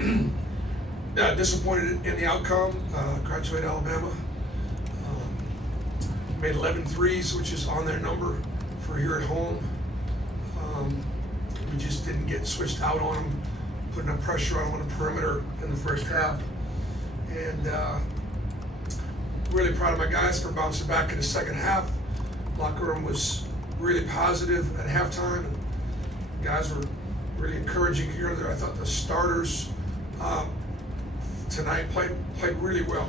Yeah, disappointed in the outcome. Graduated Alabama. Made 11 threes, which is on their number for here at home. We just didn't get switched out on them, putting enough pressure on them on the perimeter in the first half. And really proud of my guys for bouncing back in the second half. Locker room was really positive at halftime. Guys were really encouraging here and there. I thought the starters tonight played really well.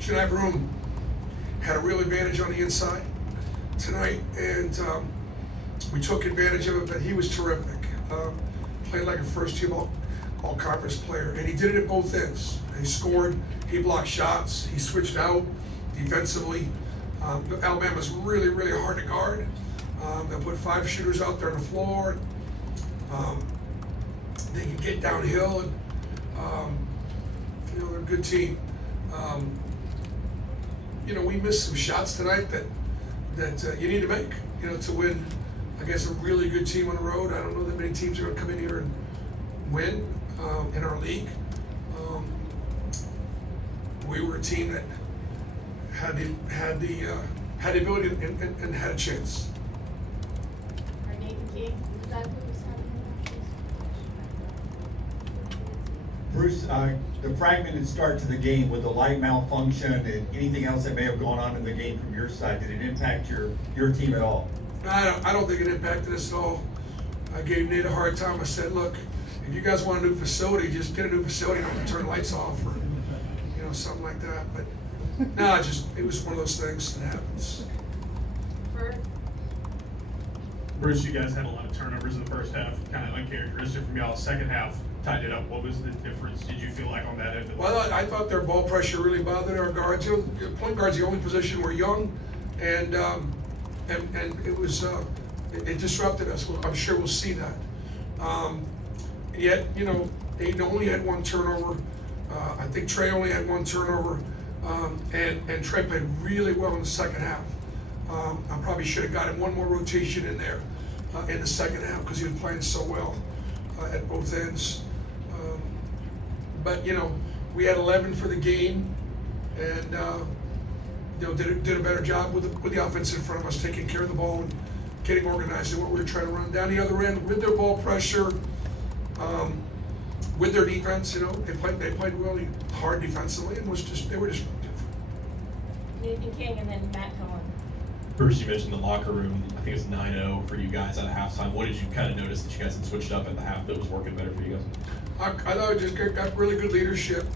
Janai Broom had a real advantage on the inside tonight, and we took advantage of it, but he was terrific. Played like a first-team all-conference player, and he did it at both ends. He scored, he blocked shots, he switched out defensively. Alabama's really, really hard to guard. They'll put 5 shooters out there on the floor. They can get downhill, and they're a good team. We missed some shots tonight that you need to make, to win against a really good team on the road. I don't know that many teams are going to come in here and win in our league. We were a team that had the ability and had a chance. Bruce, the fragmented start to the game with the light malfunction and anything else that may have gone on in the game from your side, did it impact your team at all? I don't think it impacted us at all. I gave Nate a hard time. I said, look, if you guys want a new facility, just get a new facility. Don't turn the lights off or something like that. But no, it was one of those things that happens. Bruce, you guys had a lot of turnovers in the first half, kind of uncharacteristic from y'all. Second half tied it up. What was the difference, did you feel like, on that end? Well, I thought their ball pressure really bothered our guards. Point guard's the only position we're young, and it was it disrupted us. I'm sure we'll see that. Yet, Aiden only had 1 turnover. I think Trey only had 1 turnover, and Trey played really well in the second half. I probably should have got him 1 more rotation in there in the second half because he was playing so well at both ends. But we had 11 for the game, and did a better job with the offense in front of us, taking care of the ball and getting organized in what we were trying to run. Down the other end with their ball pressure, with their defense, they played really hard defensively and they were disruptive. Nathan King and then Matt Cohen. Bruce, you mentioned the locker room. I think it's 9-0 for you guys at halftime. What did you kind of notice that you guys had switched up at the half that was working better for you guys? I thought we just got really good leadership.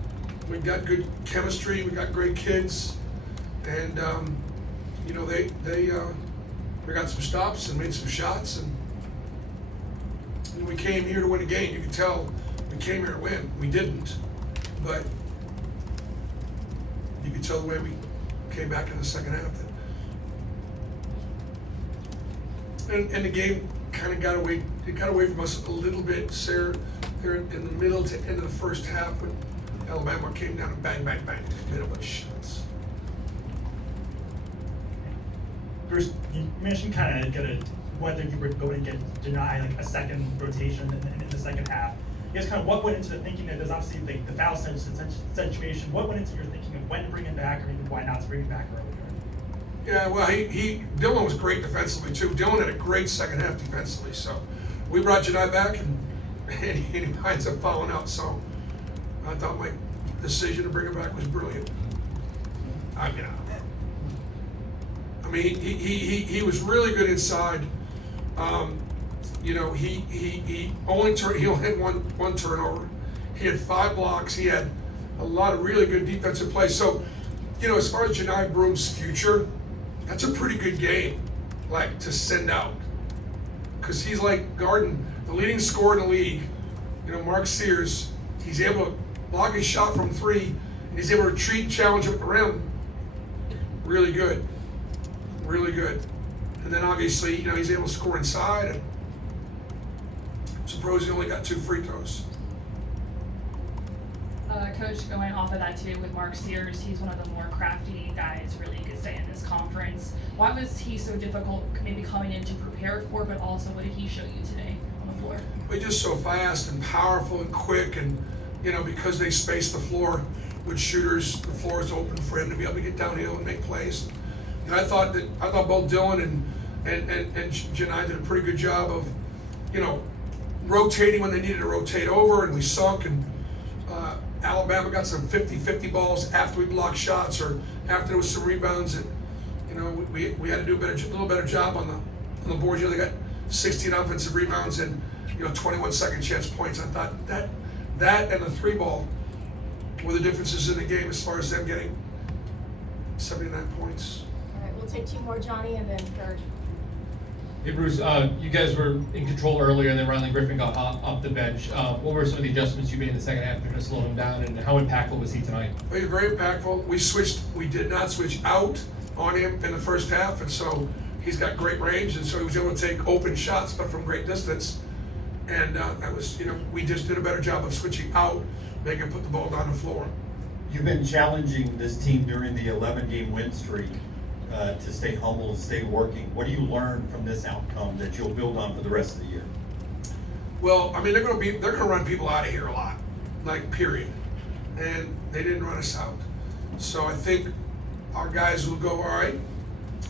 We got good chemistry. We got great kids, and we got some stops and made some shots, and we came here to win a game. You can tell we came here to win. We didn't, but you can tell the way we came back in the second half. And the game kind of got away. It got away from us a little bit, Sarah. There in the middle to end of the first half, when Alabama came down and bang, bang, bang, made a bunch of shots. Bruce, you mentioned kind of whether you were going to deny like a second rotation in the second half. I guess kind of what went into the thinking that there's obviously the foul situation. What went into your thinking of when to bring him back or even why not to bring him back earlier? Yeah, well, Dylan was great defensively too. Dylan had a great second half defensively. So we brought Janai back and he winds up fouling out. So I thought my decision to bring him back was brilliant. I mean, he was really good inside. He only had one turnover. He had 5 blocks. He had a lot of really good defensive plays. So, as far as Janai Broom's future, that's a pretty good game, like, to send out. Because he's like guarding the leading scorer in the league. Mark Sears, he's able to block his shot from 3, and he's able to retreat, challenge up the rim. Really good. Really good. And then obviously, he's able to score inside. And suppose he only got 2 free throws. Coach, going off of that too with Mark Sears, he's one of the more crafty guys really you could say in this conference. Why was he so difficult maybe coming in to prepare for, but also what did he show you today? on the floor. We're just so fast and powerful and quick, and because they space the floor with shooters, the floor is open for him to be able to get downhill and make plays. And I thought both Dylan and Janai did a pretty good job of, rotating when they needed to rotate over, and we sunk. And Alabama got some 50-50 balls after we blocked shots or after there was some rebounds. And we had to do a little better job on the boards. They got 16 offensive rebounds and 21 second chance points. I thought that and the 3-ball were the differences in the game as far as them getting 79 points. All right, we'll take 2 more, Johnny, and then third. Hey Bruce, you guys were in control earlier, and then Riley Griffin got off the bench. What were some of the adjustments you made in the second half to kind of slow him down, and how impactful was he tonight? He was very impactful. We did not switch out on him in the first half, and so he's got great range, and so he was able to take open shots, but from great distance. And that was, we just did a better job of switching out, making him put the ball down the floor. You've been challenging this team during the 11-game win streak to stay humble, stay working. What do you learn from this outcome that you'll build on for the rest of the year? Well, I mean, they're gonna run people out of here a lot, period. And they didn't run us out. So I think our guys will go, all right,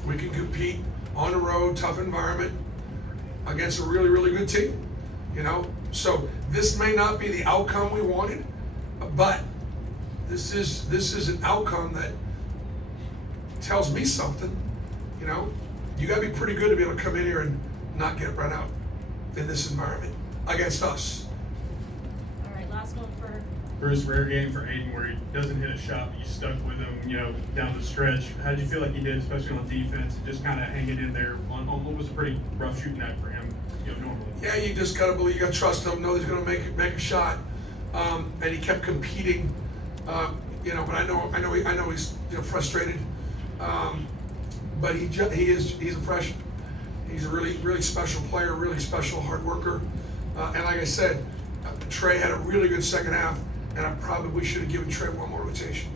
we can compete on the road, tough environment, against a really, really good team. So this may not be the outcome we wanted, but this is an outcome that tells me something. You got to be pretty good to be able to come in here and not get run out in this environment against us. All right, last one for Bruce, rare game for Aiden where he doesn't hit a shot, but you stuck with him, down the stretch. How did you feel like he did, especially on defense, and just kind of hanging in there on what was a pretty rough shooting night for him, normally? Yeah, You just gotta believe, you gotta trust him, know he's gonna make a shot, and he kept competing. But I know he's frustrated. But he's a freshman. He's a really, really special player, really special hard worker. And like I said, Trey had a really good second half, and we should have given Trey one more rotation.